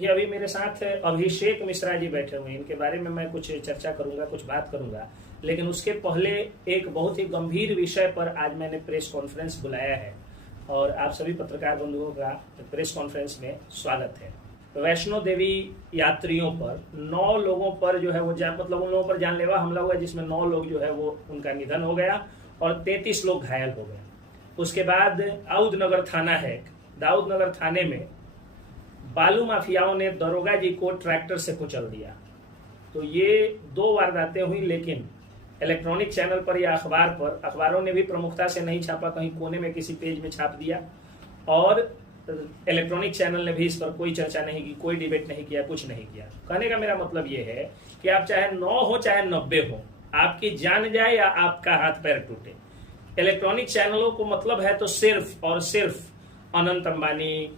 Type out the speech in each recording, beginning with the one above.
ये अभी मेरे साथ अभिषेक मिश्रा जी बैठे हुए हैं। इनके बारे में मैं कुछ चर्चा करूंगा, कुछ बात करूंगा, लेकिन उसके पहले एक बहुत ही गंभीर विषय पर आज मैंने प्रेस कॉन्फ्रेंस बुलाया है और आप सभी पत्रकार बंधुओं का प्रेस कॉन्फ्रेंस में स्वागत है। वैष्णो देवी यात्रियों पर 9 लोगों पर जो है वो मतलब उन लोगों पर जानलेवा हमला हुआ जिसमें 9 लोग जो है वो उनका निधन हो गया और 33 लोग घायल हो गए। उसके बाद दाऊदनगर थाना है, दाऊदनगर थाने में बालू माफियाओं ने दरोगा जी को ट्रैक्टर से कुचल दिया। तो ये 2 वारदातें हुई, लेकिन इलेक्ट्रॉनिक चैनल पर या अखबार पर, अखबारों ने भी प्रमुखता से नहीं छापा, कहीं कोने में किसी पेज में छाप दिया और इलेक्ट्रॉनिक चैनल ने भी इस पर कोई चर्चा नहीं की, कोई डिबेट नहीं किया, कुछ नहीं किया। कहने का मेरा मतलब ये है कि आप चाहे 9 हो चाहे 90 हो, आपकी जान जाए या आपका हाथ पैर टूटे, इलेक्ट्रॉनिक चैनलों को मतलब है तो सिर्फ और सिर्फ अनंत अंबानी,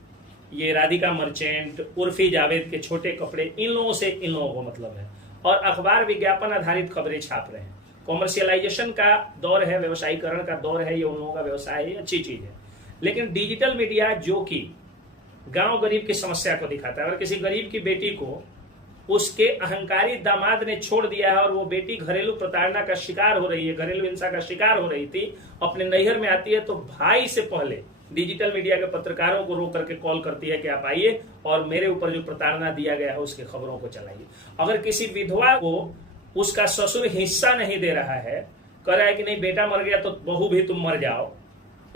ये राधिका मर्चेंट, उर्फी जावेद के छोटे कपड़े, इन लोगों से इन लोगों को मतलब है। और अखबार विज्ञापन आधारित खबरें छाप रहे हैं। कॉमर्शियलाइजेशन का दौर है, व्यवसायीकरण का दौर है, ये उन लोगों का व्यवसाय है, अच्छी चीज है। लेकिन डिजिटल मीडिया जो कि गांव गरीब की समस्या को दिखाता है, और किसी गरीब की बेटी को उसके अहंकारी दामाद ने छोड़ दिया है और वो बेटी घरेलू प्रताड़ना का शिकार हो रही है, घरेलू हिंसा का शिकार हो रही थी, अपने नैहर में आती है तो भाई से पहले डिजिटल मीडिया के पत्रकारों को रोक करके कॉल करती है कि आप आइए और मेरे ऊपर जो प्रताड़ना दिया गया है उसकी खबरों को चलाइए। अगर किसी विधवा को उसका ससुर हिस्सा नहीं दे रहा है, कह रहा है कि नहीं बेटा मर गया तो बहू भी तुम मर जाओ,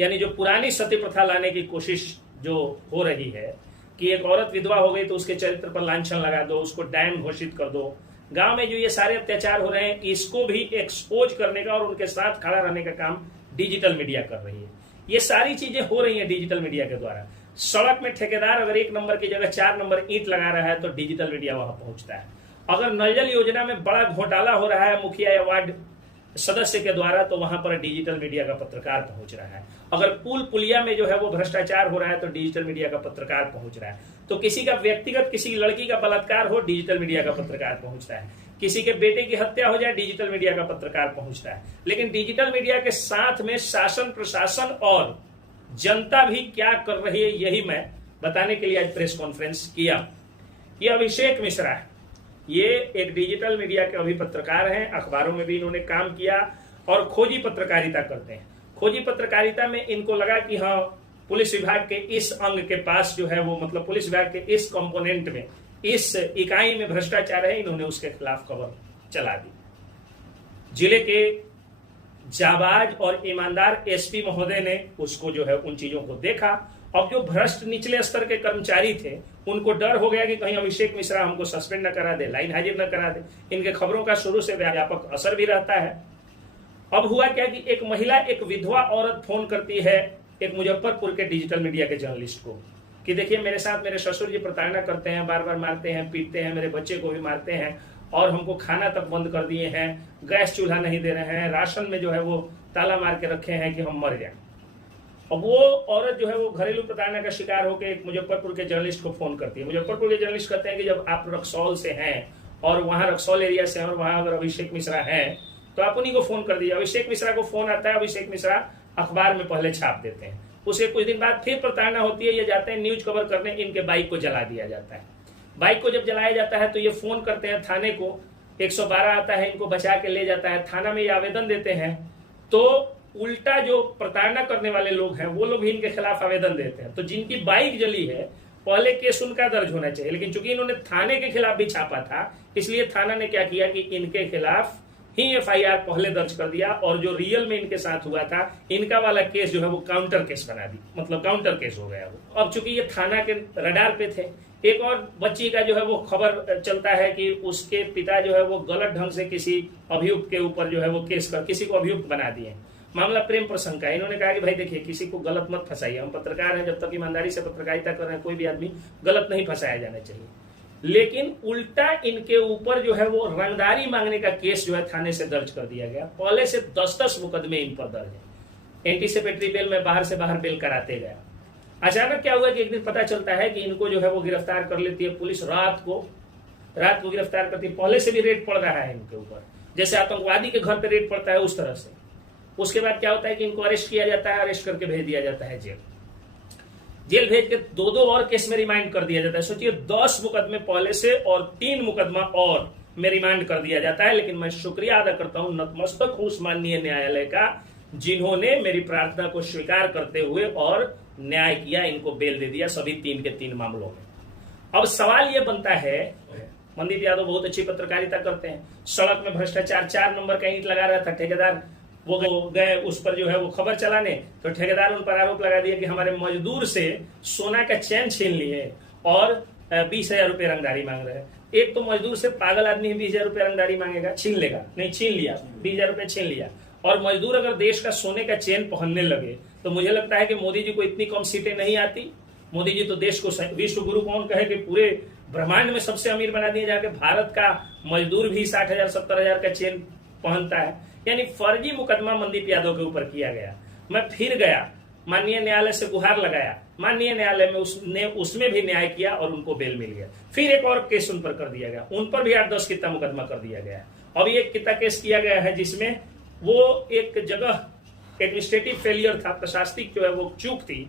यानी जो पुरानी सती प्रथा लाने की कोशिश जो हो रही है कि एक औरत विधवा हो गई तो उसके चरित्र पर लांछन लगा दो, उसको डैम घोषित कर दो। गांव में जो ये सारे अत्याचार हो रहे हैं, इसको भी एक्सपोज करने का और उनके साथ खड़ा रहने का काम डिजिटल मीडिया कर रही है। ये सारी चीजें हो रही हैं डिजिटल मीडिया के द्वारा। सड़क में ठेकेदार अगर 1 नंबर की जगह 4 नंबर ईंट लगा रहा है तो डिजिटल मीडिया वहां पहुंचता है। अगर नल जल योजना में बड़ा घोटाला हो रहा है मुखिया या वार्ड सदस्य के द्वारा, तो वहां पर डिजिटल मीडिया का पत्रकार पहुंच रहा है। अगर पुल पुलिया में जो है वो भ्रष्टाचार हो रहा है तो डिजिटल मीडिया का पत्रकार पहुंच रहा है। तो किसी का व्यक्तिगत, किसी लड़की का बलात्कार हो, डिजिटल मीडिया का पत्रकार पहुंचता है। किसी के बेटे की हत्या हो जाए, डिजिटल मीडिया का पत्रकार पहुंचता है। लेकिन डिजिटल मीडिया के साथ में शासन, प्रशासन और जनता भी क्या कर रही है, यही मैं बताने के लिए आज प्रेस कॉन्फ्रेंस किया। ये अभिषेक मिश्रा है, ये एक डिजिटल मीडिया के अभी पत्रकार हैं, अखबारों में भी इन्होंने काम किया और खोजी पत्रकारिता करते हैं। खोजी पत्रकारिता में इनको लगा कि हाँ, पुलिस विभाग के इस अंग के पास जो है वो मतलब पुलिस विभाग के इस कंपोनेंट में, इस इकाई में भ्रष्टाचार है, इन्होंने उसके खिलाफ खबर चला दी। जिले के जाबाज और ईमानदार एसपी महोदय ने उसको जो है उन चीजों को देखा। अब जो भ्रष्ट निचले स्तर के कर्मचारी थे, उनको डर हो गया कि कहीं अभिषेक मिश्रा हमको सस्पेंड न करा दे, लाइन हाजिर न करा दे। इनके खबरों का शुरू से व्यापक असर भी रहता है। अब हुआ क्या कि एक महिला, एक विधवा औरत फोन करती है एक मुजफ्फरपुर के डिजिटल मीडिया के जर्नलिस्ट को कि देखिए मेरे साथ मेरे ससुर जी प्रताड़ना करते हैं, बार बार मारते हैं, पीटते हैं, मेरे बच्चे को भी मारते हैं और हमको खाना तक बंद कर दिए हैं, गैस चूल्हा नहीं दे रहे हैं, राशन में जो है वो ताला मार के रखे हैं कि हम मर जाए। अब वो औरत जो है वो घरेलू प्रताड़ना का शिकार होकर एक मुजफ्फरपुर के जर्नलिस्ट को फोन करती है। मुजफ्फरपुर के जर्नलिस्ट कहते हैं कि जब आप रक्सौल से हैं और वहां रक्सौल एरिया से हैं और वहां अगर अभिषेक मिश्रा हैं तो आप उन्हीं को फोन कर दीजिए। अभिषेक मिश्रा को फोन आता है, अभिषेक मिश्रा अखबार में पहले छाप देते हैं। उसके कुछ दिन बाद फिर प्रताड़ना होती है, ये जाते हैं न्यूज कवर करने, इनके बाइक को जला दिया जाता है। बाइक को जब जलाया जाता है तो ये फोन करते हैं थाने को, 112 आता है, इनको बचा के ले जाता है। थाना में ये आवेदन देते हैं तो उल्टा जो प्रताड़ना करने वाले लोग हैं वो लोग भी इनके खिलाफ आवेदन देते हैं। तो जिनकी बाइक जली है पहले केस उनका दर्ज होना चाहिए, लेकिन चूंकि इन्होंने थाने के खिलाफ भी छापा था, इसलिए थाना ने क्या किया कि इनके खिलाफ ही एफआईआर पहले दर्ज कर दिया और जो रियल में इनके साथ हुआ था, इनका वाला केस जो है वो काउंटर केस बना दी, मतलब काउंटर केस हो गया वो। अब चूंकि ये थाना के रडार पे थे, एक और बच्ची का जो है वो खबर चलता है कि उसके पिता जो है वो गलत ढंग से किसी अभियुक्त के ऊपर जो है वो केस कर किसी को अभियुक्त बना दिए। मामला प्रेम प्रसंग का। इन्होंने कहा कि भाई देखिए किसी को गलत मत फंसाइए, हम पत्रकार हैं, जब तक ईमानदारी से पत्रकारिता कर रहे हैं कोई भी आदमी गलत नहीं फंसाया जाना चाहिए। लेकिन उल्टा इनके ऊपर जो है वो रंगदारी मांगने का केस जो है थाने से दर्ज कर दिया गया। पहले से 10-10 मुकदमे इन पर दर्ज है। एंटीसिपेटरी बेल में बाहर से बाहर बेल कराते गया। अचानक क्या हुआ कि एक दिन पता चलता है कि इनको जो है वो गिरफ्तार कर लेती है पुलिस, रात को गिरफ्तार करती है। पहले से भी रेड पड़ रहा है इनके ऊपर, जैसे आतंकवादी के घर पर रेड पड़ता है उस तरह से। उसके बाद क्या होता है कि इनको अरेस्ट किया जाता है, अरेस्ट करके भेज दिया जाता है जेल। जेल भेज के 2-2 और केस में रिमांड कर दिया जाता है। सोचिए 10 मुकदमे पहले से और 3 मुकदमा और में रिमांड कर दिया जाता है। लेकिन मैं शुक्रिया अदा करता हूं, नतमस्तक हूं उस माननीय न्यायालय का, जिन्होंने मेरी प्रार्थना को स्वीकार करते हुए और न्याय किया, इनको बेल दे दिया सभी 3 के 3 मामलों में। अब सवाल यह बनता है, मनदीप यादव बहुत अच्छी पत्रकारिता करते हैं, सड़क में भ्रष्टाचार 4 नंबर का ईंट लगा रहा था ठेकेदार, वो गए उस पर जो है वो खबर चलाने, तो ठेकेदार उन पर आरोप लगा दिया कि हमारे मजदूर से सोना का चैन छीन लिए और 20,000 रुपये रंगदारी मांग रहे हैं। एक तो मजदूर से पागल आदमी 20,000 रुपये रंगदारी मांगेगा, छीन लेगा, नहीं छीन लिया, 20,000 रुपये छीन लिया। और मजदूर अगर देश का सोने का चेन पहनने लगे तो मुझे लगता है कि मोदी जी को इतनी कम सीटें नहीं आती। मोदी जी तो देश को विश्व गुरु कौन कहे कि पूरे ब्रह्मांड में सबसे अमीर बना दिए जाके, भारत का मजदूर भी 60,000 70,000 का चेन पहनता है। यानी फर्जी मुकदमा मनदीप यादव के ऊपर किया गया। मैं फिर गया माननीय न्यायालय से गुहार लगाया, माननीय न्यायालय में उसमें भी न्याय किया और उनको बेल मिल गया। फिर एक और केस उन पर कर दिया गया, उन पर भी 8-10 कितना मुकदमा कर दिया गया। अब एक कितना केस किया गया है जिसमें वो एक जगह एडमिनिस्ट्रेटिव फेलियर था, प्रशासनिक जो है वो चूक थी,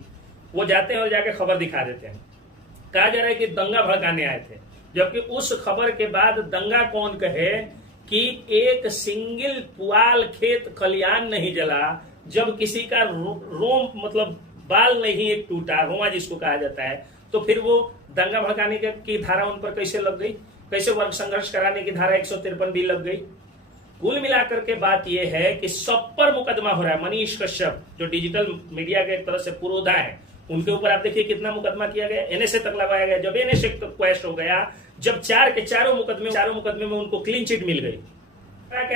वो जाते हैं और जाके खबर दिखा देते हैं। कहा जा रहा है कि दंगा भड़काने आए थे, जबकि उस खबर के बाद दंगा कौन कहे कि एक सिंगल पुआल खेत खलियान नहीं जला, जब किसी का रोम मतलब बाल नहीं एक टूटा, रोमा जिसको कहा जाता है, तो फिर वो दंगा भड़काने की धारा उन पर कैसे लग गई, कैसे वर्ग संघर्ष कराने की धारा 153 भी लग गई। कुल मिलाकर के बात यह है कि सब पर मुकदमा हो रहा है। मनीष कश्यप जो डिजिटल मीडिया के एक तरह से पुरोधा है, उनके ऊपर आप देखिए कितना मुकदमा किया गया, एनएसए तक लगाया गया। जब एनएसए क्वेश्चन हो गया, जब 4 के चारों मुकदमे में उनको क्लीन चिट मिल गई,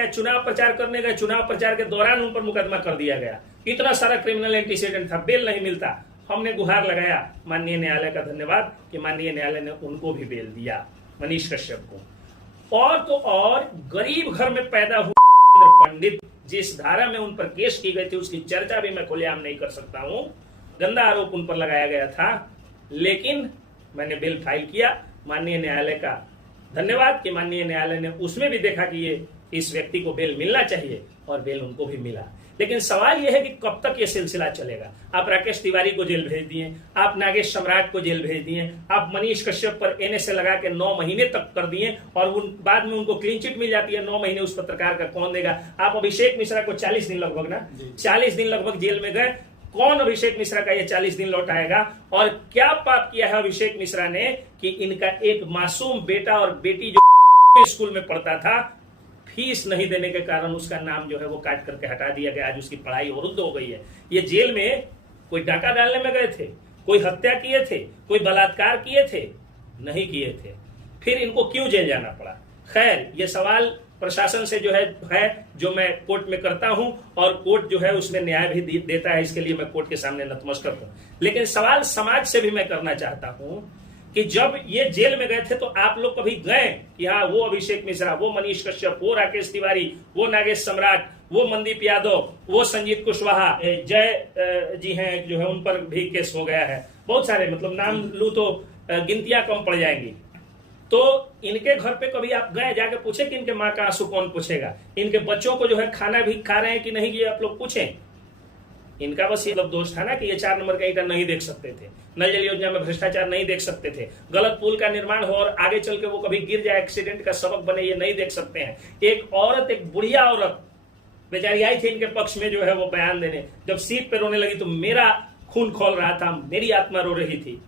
चुनाव प्रचार करने गए, चुनाव प्रचार के दौरान उन पर मुकदमा कर दिया गया। इतना सारा क्रिमिनल एंटीसीडेंट था, बेल नहीं मिलता। हमने गुहार लगाया माननीय न्यायालय का धन्यवाद कि माननीय न्यायालय ने उनको भी बेल दिया, मनीष कश्यप को। और तो और गरीब घर में पैदा हुए पंडित, जिस धारा में उन पर केस की गई थी उसकी चर्चा भी मैं खुलेआम नहीं कर सकता हूं, गंदा आरोप उन पर लगाया गया था, लेकिन मैंने बेल फाइल किया। माननीय न्यायालय का धन्यवाद कि माननीय न्यायालय ने उसमें भी देखा कि ये इस व्यक्ति को बेल मिलना चाहिए और बेल उनको भी मिला। लेकिन सवाल यह है कि कब तक ये सिलसिला चलेगा। आप राकेश तिवारी को जेल भेज दिए, आप नागेश सम्राट को जेल भेज दिए, आप मनीष कश्यप पर एनएसए लगा के 9 महीने तक कर दिए और बाद में उनको क्लीन चिट मिल जाती है। 9 महीने उस पत्रकार का कौन देगा। आप अभिषेक मिश्रा को 40 दिन लगभग ना 40 दिन लगभग जेल में गए, कौन अभिषेक मिश्रा का ये 40 दिन लौटाएगा। और क्या पाप किया है अभिषेक मिश्रा ने कि इनका एक मासूम बेटा और बेटी जो स्कूल में पढ़ता था, फीस नहीं देने के कारण उसका नाम जो है वो काट करके हटा दिया गया। आज उसकी पढ़ाई अवरुद्ध हो गई है। ये जेल में कोई डाका डालने में गए थे, कोई हत्या किए थे, कोई बलात्कार किए थे, नहीं किए थे, फिर इनको क्यों जेल जाना पड़ा। खैर, ये सवाल प्रशासन से जो है जो मैं कोर्ट में करता हूं और कोर्ट जो है उसमें न्याय भी देता है, इसके लिए मैं कोर्ट के सामने नतमस्तक हूं। लेकिन सवाल समाज से भी मैं करना चाहता हूं कि जब ये जेल में गए थे तो आप लोग कभी गए कि हाँ वो अभिषेक मिश्रा, वो मनीष कश्यप, वो राकेश तिवारी, वो नागेश सम्राट, वो मनदीप यादव, वो संजीत कुशवाहा, जय जी हैं जो है उन पर भी केस हो गया है, बहुत सारे, मतलब नाम लूं तो गिनतियां कम पड़ जाएंगी। तो इनके घर पे कभी आप गए, जाके पूछे कि इनके माँ का आंसू कौन पूछेगा, इनके बच्चों को जो है खाना भी खा रहे हैं कि नहीं, ये आप लोग पूछें। इनका बस ये दोष था ना कि ये 4 नंबर का ईंटा नहीं देख सकते थे, नल जल योजना में भ्रष्टाचार नहीं देख सकते थे, गलत पुल का निर्माण हो और आगे चल के वो कभी गिर जाए, एक्सीडेंट का सबक बने, ये नहीं देख सकते हैं। एक औरत, एक बुढ़िया औरत बेचारी आई थी इनके पक्ष में जो है वो बयान देने, जब सीट पे रोने लगी तो मेरा खून खोल रहा था, मेरी आत्मा रो रही थी।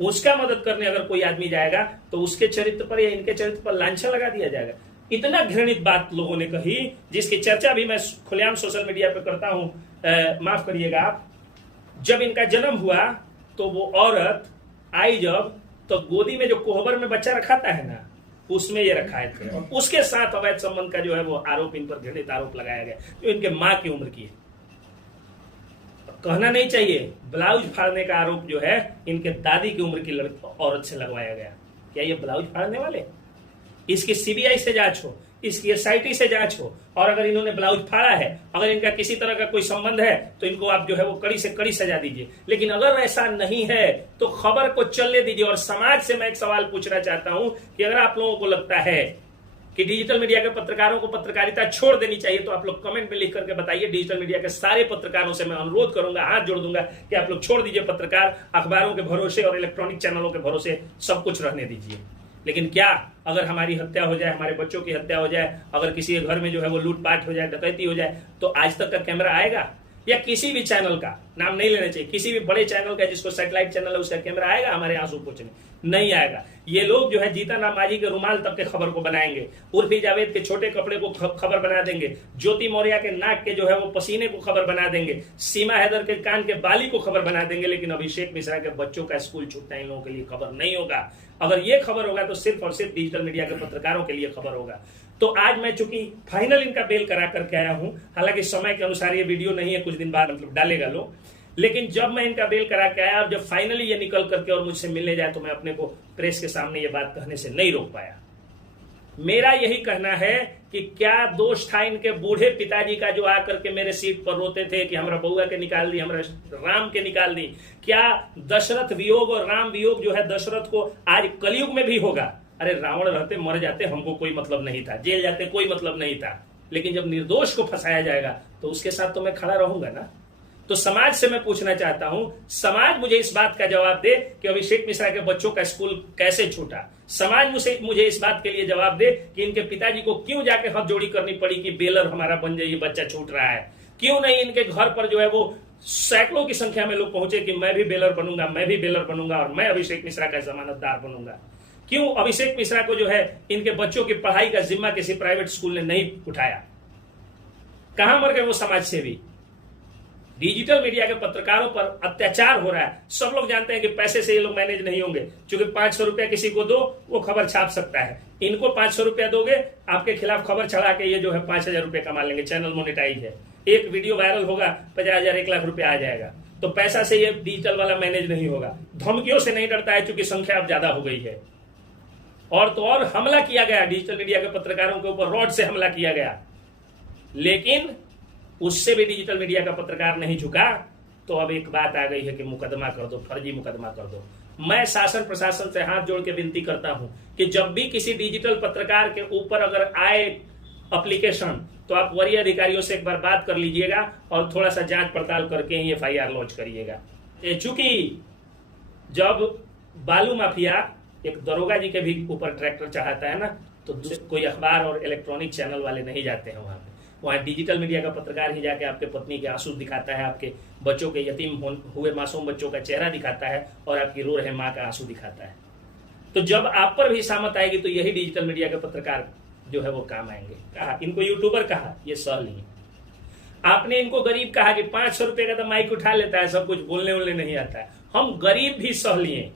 उसका मदद करने अगर कोई आदमी जाएगा तो उसके चरित्र पर या इनके चरित्र पर लांछन लगा दिया जाएगा। इतना घृणित बात लोगों ने कही जिसकी चर्चा भी मैं खुलेआम सोशल मीडिया पे करता हूं। माफ करिएगा आप, जब इनका जन्म हुआ तो वो औरत आई जब, तो गोदी में जो कोहबर में बच्चा रखाता है ना, उसमें ये रखाए थे और उसके साथ अवैध संबंध का जो है वो आरोप इन पर घृणित आरोप लगाया गया, जो इनके माँ की उम्र की है। कहना नहीं चाहिए, ब्लाउज फाड़ने का आरोप जो है इनके दादी की उम्र की औरत से लगवाया गया। क्या ये ब्लाउज फाड़ने वाले? इसकी सीबीआई से जांच हो, इसकी एसआईटी से जांच हो, और अगर इन्होंने ब्लाउज फाड़ा है, अगर इनका किसी तरह का कोई संबंध है तो इनको आप जो है वो कड़ी से कड़ी सजा दीजिए। लेकिन अगर ऐसा नहीं है तो खबर को चलने दीजिए। और समाज से मैं एक सवाल पूछना चाहता हूं कि अगर आप लोगों को लगता है कि डिजिटल मीडिया के पत्रकारों को पत्रकारिता छोड़ देनी चाहिए, तो आप लोग कमेंट में लिख करके बताइए। डिजिटल मीडिया के सारे पत्रकारों से मैं अनुरोध करूंगा, हाथ जोड़ दूंगा कि आप लोग छोड़ दीजिए पत्रकार, अखबारों के भरोसे और इलेक्ट्रॉनिक चैनलों के भरोसे सब कुछ रहने दीजिए। लेकिन क्या अगर हमारी हत्या हो जाए, हमारे बच्चों की हत्या हो जाए, अगर किसी के घर में जो है वो लूटपाट हो जाए, डकैती हो जाए, तो आज तक का कैमरा आएगा? या किसी भी चैनल का नाम नहीं लेना चाहिए, किसी भी बड़े चैनल का जिसको सैटेलाइट चैनल है उसका कैमरा आएगा हमारे आंसू पोंछने? नहीं आएगा। ये लोग जो है जीतन राम मांझी के रुमाल तक के खबर को बनाएंगे, उर्फी जावेद के छोटे कपड़े को खबर बना देंगे, ज्योति मौर्य के नाक के जो है वो पसीने को खबर बना देंगे, सीमा हैदर के कान के बाली को खबर बना देंगे, लेकिन अभिषेक मिश्रा के बच्चों का स्कूल छूटना इन लोगों के लिए खबर नहीं होगा। अगर ये खबर होगा तो सिर्फ और सिर्फ डिजिटल मीडिया के पत्रकारों के लिए खबर होगा। तो आज मैं चूंकि फाइनल इनका बेल करा करके आया हूं, हालांकि समय के अनुसार ये वीडियो नहीं है, कुछ दिन बाद मतलब डालेगा लोग, लेकिन जब मैं इनका बेल करा के आया और जब फाइनली ये निकल करके और मुझसे मिलने जाए तो मैं अपने को प्रेस के सामने ये बात कहने से नहीं रोक पाया। मेरा यही कहना है कि क्या दोष था इनके बूढ़े पिताजी का जो आकर के मेरे सीट पर रोते थे कि हमरा बउआ के निकाल दी, हमरा राम के निकाल दी। क्या दशरथ वियोग और राम वियोग जो है दशरथ को आज कलयुग में भी होगा? अरे रावण रहते मर जाते, हमको कोई मतलब नहीं था, जेल जाते कोई मतलब नहीं था, लेकिन जब निर्दोष को फंसाया जाएगा तो उसके साथ तो मैं खड़ा रहूंगा ना। तो समाज से मैं पूछना चाहता हूं, समाज मुझे इस बात का जवाब दे कि अभिषेक मिश्रा के बच्चों का स्कूल कैसे छूटा। समाज मुझे इस बात के लिए जवाब दे कि इनके पिताजी को क्यों जाके हाथ जोड़ी करनी पड़ी कि बेलर हमारा बन जाइए, बच्चा छूट रहा है। क्यों नहीं इनके घर पर जो है वो सैकड़ों की संख्या में लोग पहुंचे कि मैं भी बेलर बनूंगा, मैं भी बेलर बनूंगा और मैं अभिषेक मिश्रा का जमानतदार बनूंगा। क्यों अभिषेक मिश्रा को जो है इनके बच्चों की पढ़ाई का जिम्मा किसी प्राइवेट स्कूल ने नहीं उठाया? कहां मर गए वो समाज सेवी? डिजिटल मीडिया के पत्रकारों पर अत्याचार हो रहा है। सब लोग जानते हैं कि पैसे से ये लोग मैनेज नहीं होंगे, क्योंकि 500 रुपया किसी को दो वो खबर छाप सकता है। इनको 500 रुपया दोगे, आपके खिलाफ खबर चढ़ा के ये जो है 5000 रुपये कमा लेंगे। चैनल मोनेटाइज है, एक वीडियो वायरल होगा 50,000 1 लाख रुपया आ जाएगा। तो पैसा से ये डिजिटल वाला मैनेज नहीं होगा। धमकियों से नहीं डरता है क्योंकि संख्या अब ज्यादा हो गई है। और तो और हमला किया गया डिजिटल मीडिया के पत्रकारों के ऊपर, रॉड से हमला किया गया, लेकिन उससे भी डिजिटल मीडिया का पत्रकार नहीं झुका। तो अब एक बात आ गई है कि मुकदमा कर दो, फर्जी मुकदमा कर दो। मैं शासन प्रशासन से हाथ जोड़ के विनती करता हूं कि जब भी किसी डिजिटल पत्रकार के ऊपर अगर आए एप्लीकेशन, तो आप वरीय अधिकारियों से एक बार बात कर लीजिएगा और थोड़ा सा जांच पड़ताल करके ही FIR लॉन्च करिएगा। चूंकि जब बालू माफिया एक दरोगा जी के भी ऊपर ट्रैक्टर चढ़ाता है ना, तो कोई अखबार और इलेक्ट्रॉनिक चैनल वाले नहीं जाते हैं वहां पे। वहां डिजिटल मीडिया का पत्रकार ही जाके आपके पत्नी के आंसू दिखाता है, आपके बच्चों के यतीम हुए मासूम बच्चों का चेहरा दिखाता है और आपकी रो रहे माँ का आंसू दिखाता है। तो जब आप पर भी सामत आएगी तो यही डिजिटल मीडिया के पत्रकार जो है वो काम आएंगे। कहा इनको यूट्यूबर कहा, ये सह लिए। आपने इनको गरीब कहा कि 500 रुपए का तो माइक उठा लेता है, सब कुछ बोलने वोलने नहीं आता है। हम गरीब भी सह लिए।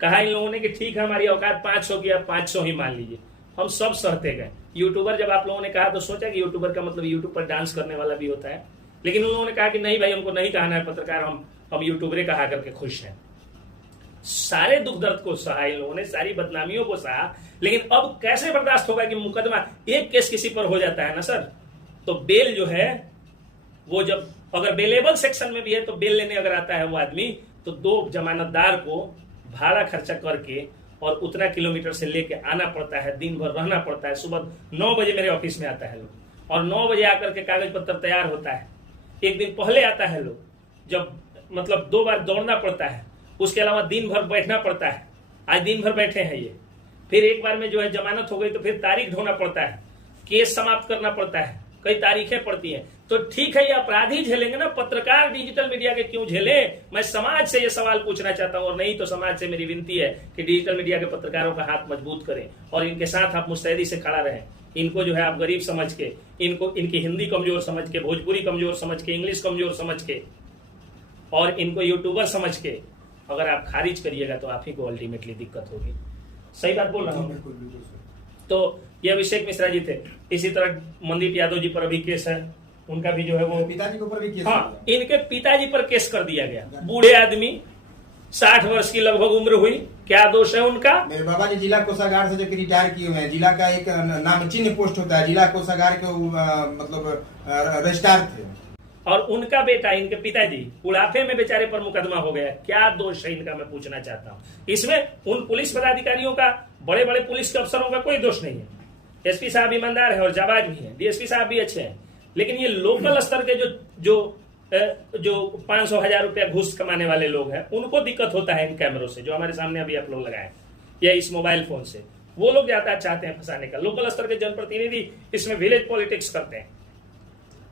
कहा इन लोगों ने कि ठीक है हमारी औकात 500 की, आप 500 ही मान लीजिए। हम सब सहते गए। यूट्यूबर जब आप लोगों ने कहा तो सोचा कि यूट्यूबर का मतलब यूट्यूब पर डांस करने वाला भी होता है, लेकिन उन लोगों ने कहा कि नहीं भाई, हमको नहीं कहना है पत्रकार, हम यूट्यूबरे कहा करके खुश हैं। सारे दुख दर्द को सहा इन लोगों ने, सारी बदनामियों को सहा, लेकिन अब कैसे बर्दाश्त होगा कि मुकदमा एक केस किसी पर हो जाता है ना सर, तो बेल जो है वो जब अगर बेलेबल सेक्शन में भी है तो बेल लेने अगर आता है वो आदमी, तो 2 जमानतदार को भाड़ा खर्चा करके और उतना किलोमीटर से लेके आना पड़ता है, दिन भर रहना पड़ता है। सुबह 9 बजे मेरे ऑफिस में आता है लोग और 9 बजे आकर के कागज पत्र तैयार होता है। एक दिन पहले आता है लोग, जब मतलब 2 बार दौड़ना पड़ता है, उसके अलावा दिन भर बैठना पड़ता है। आज दिन भर बैठे हैं ये, फिर एक बार में जो है जमानत हो गई तो फिर तारीख ढूंढना पड़ता है, केस समाप्त करना पड़ता है, कई तारीखें पड़ती हैं। तो ठीक है ये अपराधी झेलेंगे ना, पत्रकार डिजिटल मीडिया के क्यों झेले? मैं समाज से ये सवाल पूछना चाहता हूं, और नहीं तो समाज से मेरी विनती है कि डिजिटल मीडिया के पत्रकारों का हाथ मजबूत करें और इनके साथ आप मुस्तैदी से खड़ा रहें। इनको जो है आप गरीब समझ के, इनको इनकी हिंदी कमजोर समझ के, भोजपुरी कमजोर समझ के, इंग्लिश कमजोर समझ के और इनको यूट्यूबर समझ के अगर आप खारिज करिएगा तो आप ही को अल्टीमेटली दिक्कत होगी। सही बात बोल रहा हूँ? तो ये अभिषेक मिश्रा जी थे। इसी तरह मनदीप यादव जी पर अभी केस है, उनका भी जो है वो पिताजी के ऊपर भी केस, हाँ इनके पिताजी पर केस कर दिया गया। बूढ़े आदमी, 60 वर्ष की लगभग उम्र हुई, क्या दोष है उनका? मेरे बाबा जी जिला कोषागार से जब रिटायर किए हुए हैं, जिला का एक नाम चिन्ह पोस्ट होता है, जिला कोषागार के मतलब रजिस्ट्रार थे। और उनका बेटा, इनके पिताजी बुढ़ापे में बेचारे पर मुकदमा हो गया। क्या दोष है इनका, मैं पूछना चाहता हूँ। इसमें उन पुलिस पदाधिकारियों का, बड़े बड़े पुलिस के अफसरों का कोई दोष नहीं है। एसपी साहब ईमानदार है और जाबाज भी हैं, डीएसपी साहब भी अच्छे हैं, लेकिन ये लोकल स्तर के जो 500,000 रुपया घूस कमाने वाले लोग हैं, उनको दिक्कत होता है इन कैमरों से, जो हमारे सामने अभी आप लोग लगाए, या इस मोबाइल फोन से। वो लोग ज्यादा चाहते हैं फंसाने का। लोकल स्तर के जनप्रतिनिधि इसमें विलेज पॉलिटिक्स करते हैं।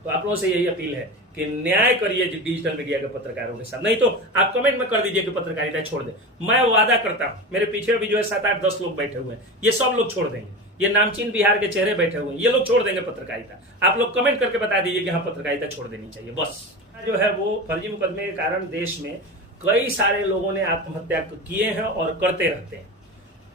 तो आप लोगों से यही अपील है कि न्याय करिए डिजिटल मीडिया के पत्रकारों के साथ, नहीं तो आप कमेंट में कर दीजिए कि पत्रकारिता छोड़ दे। मैं वादा करता हूं, मेरे पीछे अभी जो है 7, 8, 10 लोग बैठे हुए हैं, ये सब लोग छोड़ देंगे। ये नामचीन बिहार के चेहरे बैठे हुए हैं, ये लोग छोड़ देंगे पत्रकारिता। आप लोग कमेंट करके बता दीजिए कि हाँ, पत्रकारिता छोड़ देनी चाहिए बस। जो है वो फर्जी मुकदमे के कारण देश में कई सारे लोगों ने आत्महत्या किए हैं और करते रहते हैं।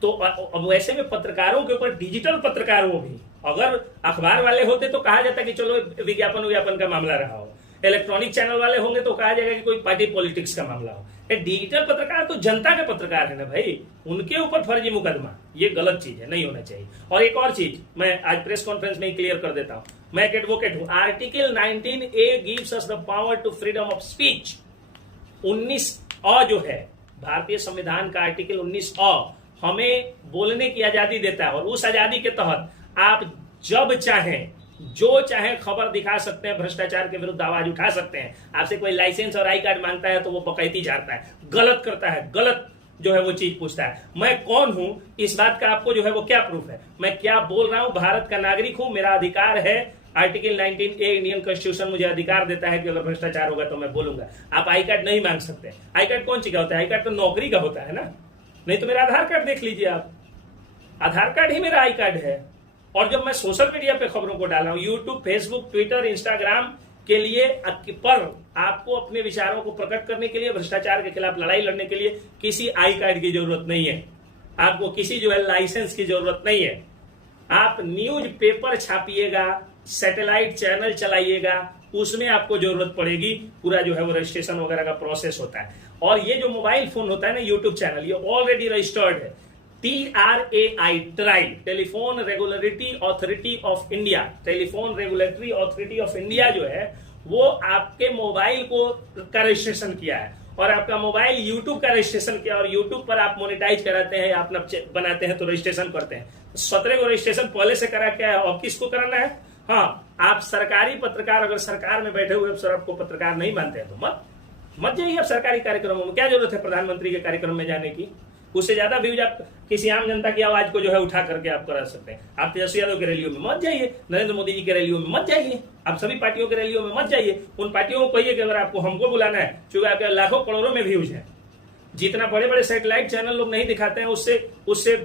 तो अब वैसे में पत्रकारों के ऊपर, डिजिटल पत्रकारों भी, अगर अखबार वाले होते तो कहा जाता कि चलो विज्ञापन का मामला रहा हो, इलेक्ट्रॉनिक चैनल वाले होंगे तो कहा जाएगा कि कोई पार्टी पॉलिटिक्स का मामला हो। डिजिटल पत्रकार तो जनता के पत्रकार है ना भाई, उनके ऊपर फर्जी मुकदमा, ये गलत चीज है, नहीं होना चाहिए। और एक और चीज मैं आज प्रेस कॉन्फ्रेंस में ही क्लियर कर देता हूं, मैं एक एडवोकेट हूं। Article 19A gives us the power to freedom of speech. 19A जो है भारतीय संविधान का आर्टिकल 19A हमें बोलने की आजादी देता है, और उस आजादी के तहत आप जब चाहें जो चाहे खबर दिखा सकते हैं, भ्रष्टाचार के विरुद्ध आवाज उठा सकते हैं। आपसे कोई लाइसेंस और आई कार्ड मांगता है तो वो बकैती झाड़ता है, गलत करता है, गलत जो है वो चीज पूछता है। मैं कौन हूं इस बात का आपको जो है वो क्या प्रूफ है? मैं क्या बोल रहा हूं? भारत का नागरिक हूं, मेरा अधिकार है। आर्टिकल 19A इंडियन कॉन्स्टिट्यूशन मुझे अधिकार देता है कि अगर भ्रष्टाचार होगा तो मैं बोलूंगा। आप आई कार्ड नहीं मांग सकते। आई कार्ड कौन सी का होता है? आई कार्ड तो नौकरी का होता है ना। नहीं तो मेरा आधार कार्ड देख लीजिए आप, आधार कार्ड ही मेरा आई कार्ड है। और जब मैं सोशल मीडिया पे खबरों को डाला हूं, यूट्यूब, फेसबुक, ट्विटर, इंस्टाग्राम के लिए, पर आपको अपने विचारों को प्रकट करने के लिए, भ्रष्टाचार के खिलाफ लड़ाई लड़ने के लिए किसी आई कार्ड की जरूरत नहीं है, आपको किसी जो है लाइसेंस की जरूरत नहीं है। आप न्यूज पेपर छापिएगा, सैटेलाइट चैनल चलाइएगा, उसमें आपको जरूरत पड़ेगी। पूरा जो है वो रजिस्ट्रेशन वगैरह का प्रोसेस होता है। और ये जो मोबाइल फोन होता है ना, यूट्यूब चैनल, ये ऑलरेडी रजिस्टर्ड है। TRAI, try, telephone regulatory authority of India, telephone regulatory authority of India जो है वो आपके मोबाइल को का रजिस्ट्रेशन किया है, और आपका मोबाइल यूट्यूब का रजिस्ट्रेशन किया, और यूट्यूब पर आप मोनेटाइज कराते हैं, आप बनाते हैं तो रजिस्ट्रेशन करते हैं। 17 को रजिस्ट्रेशन पहले से करा क्या है, और किसको कराना है? हाँ, आप सरकारी पत्रकार, अगर सरकार में बैठे हुए अफसर आपको पत्रकार नहीं मानते हैं तो मत जाइए आप सरकारी कार्यक्रमों में। क्या जरूरत है प्रधानमंत्री के कार्यक्रम में जाने की? उससे ज्यादा व्यूज आप किसी आम जनता की आवाज को जो है उठा करके आप करा सकते हैं। आप तेजस्वी यादव के रैलियों में मत जाइए, नरेंद्र मोदी जी के रैलियों में मत जाइए, आप सभी पार्टियों के रैलियों में मत जाइए। उन पार्टियों को कहिए कि अगर आपको हमको बुलाना है, क्योंकि आपके लाखों करोड़ों में व्यूज है, जितना बड़े बड़े सैटेलाइट चैनल लोग नहीं दिखाते हैं उससे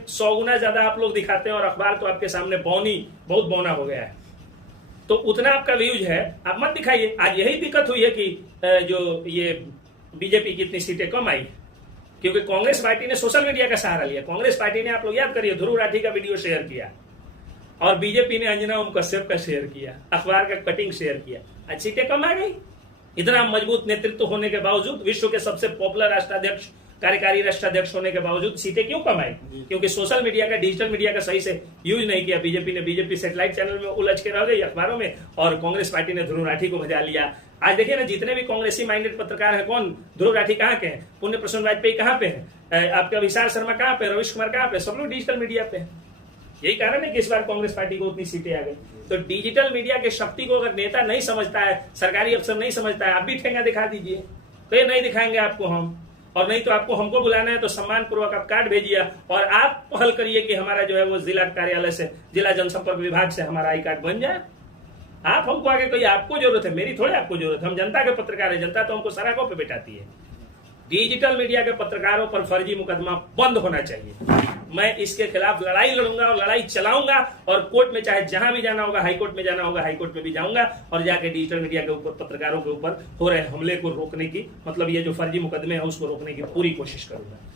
100 गुना ज्यादा आप लोग दिखाते हैं, और अखबार तो आपके सामने बहुत बौना हो गया है, तो उतना आपका व्यूज है, आप मत दिखाइए। आज यही दिक्कत हुई है कि जो ये बीजेपी की इतनी सीटें कम आई, क्योंकि कांग्रेस पार्टी ने सोशल मीडिया का सहारा लिया। कांग्रेस पार्टी ने, आप लोग याद करिए, ध्रुव राठी का वीडियो शेयर किया, और बीजेपी ने अंजना ओम कश्यप का शेयर किया, अखबार का कटिंग शेयर किया, आज सीटें कम आ गई। इतना मजबूत नेतृत्व होने के बावजूद, विश्व के सबसे पॉपुलर राष्ट्राध्यक्ष, कार्यकारी राष्ट्राध्यक्ष होने के बावजूद सीटें क्यों कम आई? क्योंकि सोशल मीडिया का, डिजिटल मीडिया का सही से यूज नहीं किया बीजेपी ने। बीजेपी सैटेलाइट चैनल में उलझ के रह गई, अखबारों में, और कांग्रेस पार्टी ने ध्रुव राठी को भजा लिया। आज देखिए ना, जितने भी कांग्रेसी माइंडेड पत्रकार हैं, कौन? ध्रुव राठी कहाँ के हैं, पुण्य प्रसून वाजपेयी कहाँ पे हैं, आपके अभिषेक शर्मा कहाँ पे, रविश कुमार कहाँ पे, सब लोग डिजिटल मीडिया पे हैं। यही कारण है कि इस बार कांग्रेस पार्टी को उतनी सीटें आ गई। तो डिजिटल मीडिया की शक्ति को अगर नेता नहीं समझता है, सरकारी अफसर नहीं समझता है, आप भी ठेंगा दिखा दीजिए। तो नहीं दिखाएंगे आपको हम, और नहीं तो आपको हमको बुलाना है तो सम्मान पूर्वक आप कार्ड भेजिए, और आप पहल करिए कि हमारा जो है वो जिला कार्यालय से, जिला जनसंपर्क विभाग से हमारा आई कार्ड बन जाए। आप हमको आगे कहिए, आपको जरूरत है, मेरी थोड़ी आपको जरूरत है। हम जनता के पत्रकार है, जनता तो हमको सराखों पे बिठाती है। डिजिटल मीडिया के पत्रकारों पर फर्जी मुकदमा बंद होना चाहिए। मैं इसके खिलाफ लड़ाई लड़ूंगा और लड़ाई चलाऊंगा, और कोर्ट में, चाहे जहां भी जाना होगा, हाई कोर्ट में जाना होगा, हाई कोर्ट में भी जाऊंगा, और जाके डिजिटल मीडिया के ऊपर, पत्रकारों के ऊपर हो रहे हमले को रोकने की, मतलब ये जो फर्जी मुकदमे हैं उसको रोकने की पूरी कोशिश करूंगा।